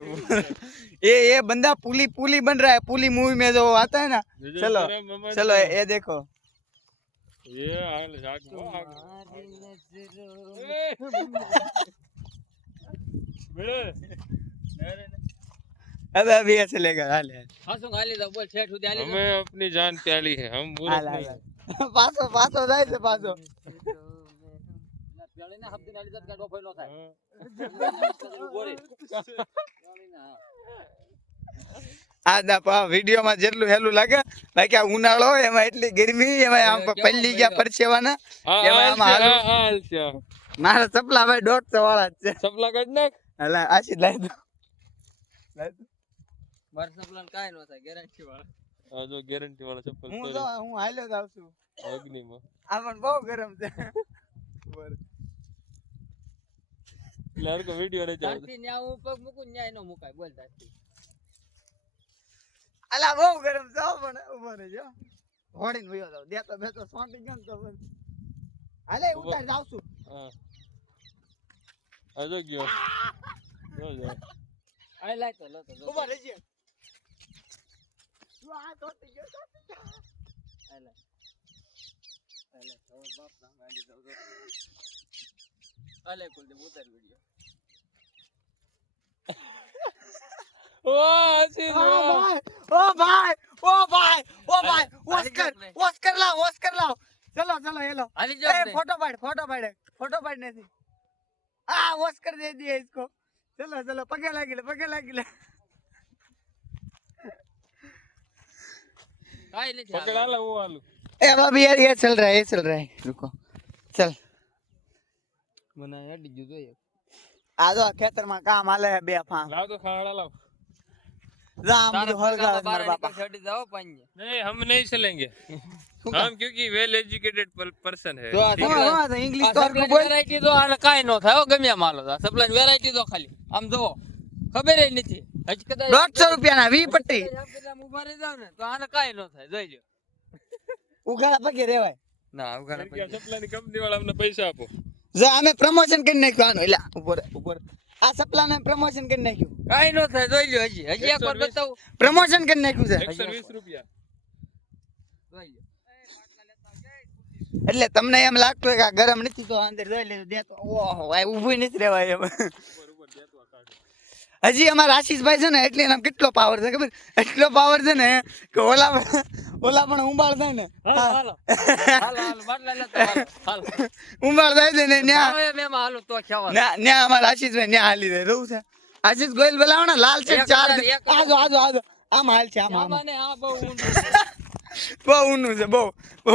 ये बंदा पुली बन रहा है। पुली मूवी में जो आता है ना, चलो चलो ये देखो। ये अब अभी ऐसे लेगा। हाल हमें अपनी जान प्याली है, हम बुरा नहीं है। पासो पासो जाए से पासो આ વિડિયો માં જેટલું હેલું લાગે બાકી આ ઉનાળો એમાં એટલી ગરમી એમાં આમ પલ્લી ગયા પરસેવાના એમાં આમ હાલ છે મારા ચપલા ભાઈ 150 વાળા છે ચપલા કાઢ નાખ હલા આશી લાઈ દો મારા ચપલા કાઈ નો થાય ગેરંટી વાળા આ જો ગેરંટી વાળા ચપ્પલ હું હાલ્યો જાવ છું અગ્નિમાં આ પણ બહુ ગરમ છે બર લાર કો વિડિયો રે ચાલ તારથી ન્યા હું પગ મૂકું ન્યા નો મુકાય બોલ તારથી અલા બહુ ગરમ છે પણ ઉભો રહેજો હોડીને વયો જાવ દે તો બે તો સોંટી ગયો તો હાલે ઉતાર જાવ છું હા આજો ગયો જો આ લાય તો લો તો ઉભો રહેજે તું આ સોંટી ગયો આ લાય તો બાપ ના ગાડી દઉં તો આ લાય કોલ દે ઉતાર વિડિયો ઓ આશી ओ भाई ऑस्कर लाओ चलो चलो ये लो आली ए, जाओ फोटो पाड़ नहीं ऑस्कर दे दिया इसको चलो चलो पगे लागिले કાઈ નથી પકડા લે હું આલુ ए भाभी यार ये चल रहा है रुको चल મને હેડી ગયું જોઈએ आ जाओ खेतर में काम आले है बे फां लाओ तो खाड़ा लाओ राम તારા जो हलगा બાર मेरे बापा હેડી જાઓ પાંજે नहीं हम नहीं चलेंगे हम क्योंकि वेल एजुकेटेड पर्सन है तो ठीक है? हां तो इंग्लिश तो को बोल વેરાયટી તો આને કાઈ નો થાય હો ગમ્યા માલો સપ્લાય વેરાયટી તો ખાલી આમ જો ખબર જ નથી હજ કદાચ 150 રૂપિયા ના 20 પટ્ટી ઉભા રહી જાવ ને તો આને કાઈ નો થાય જોઈજો ઉઘાડા પગે રેવાય ના ઉઘાડા કેમ કે સપ્લાયની કંપની વાળા અમને પૈસા આપો જો અમે પ્રમોશન કરી નાખ્યું આનું એલા ઉપર આ સપ્લાને પ્રમોશન કરી નાખ્યું કાઈ નો થાય જોઈ લો હજી એકવાર બતાવું પ્રમોશન કરી નાખ્યું છે 120 રૂપિયા જોઈ લો એટલે તમને એમ લાગતું કે આ ગરમ નથી તો અંદર જોઈ લેજો દે તો ઓહો આ ઊભું નથી રહેવાય એમ ઉપર દેતો આ કાઢ હજી અમારા આશીષભાઈ છે ને એટલે એનામ કેટલો પાવર છે ખબર એટલો પાવર છે ને કે ઓલા પણ ઉંબાળ થાય ને હાલો બાટલા લેતો હાલો ઉંબાળ થાય છે ને ન્યા હવે મેમાં હાલો તો ખેવા ન્યા અમારા આશીષભાઈ ન્યા હાલી દે રહું છે આશીષ ગોયલ બોલાવો ને લાલ છે ચાર આજો આમ હાલ છે આમ આને આ બહુ ઊંડું બહુ ઊનું છે બહુ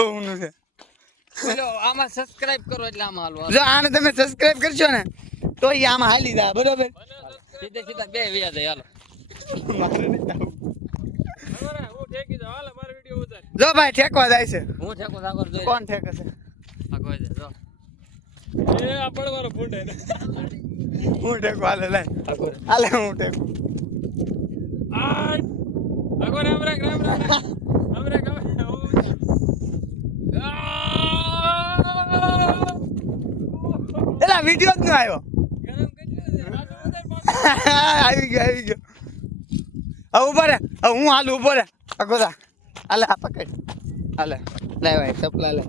ઊનું છે બોલો આમાં સબસ્ક્રાઇબ કરો એટલે આમાં હાલો જો આને તમે સબસ્ક્રાઇબ કરશો ને તો ઈ આમાં હાલી જાય બરોબર સીધા બે વ્યા જાય હાલો મારે નથી આવું. હવે હું ઠેકી જાવ હાલ મારો વિડિયો ઉતાર જો ભાઈ ઠેકવા જાય છે હું ઠેકો સાગર જોઈ કોણ ઠેકે છે આગળ જાય જો એ આ પડવાનો ફૂટ હે હું ઠેકવા હાલે લાય હાલે હું ઠેકું આ આગો રામ રામ એલા વિડિયો જ ન આવ્યો ગરમ કેટલું છે રાજુ ઉતાર આવી ગયો હવે ઉભો રે હવે હું હાલ ઉભો રે અગોદા હાલે આ પકડ હાલે લે ભાઈ ચપલા લે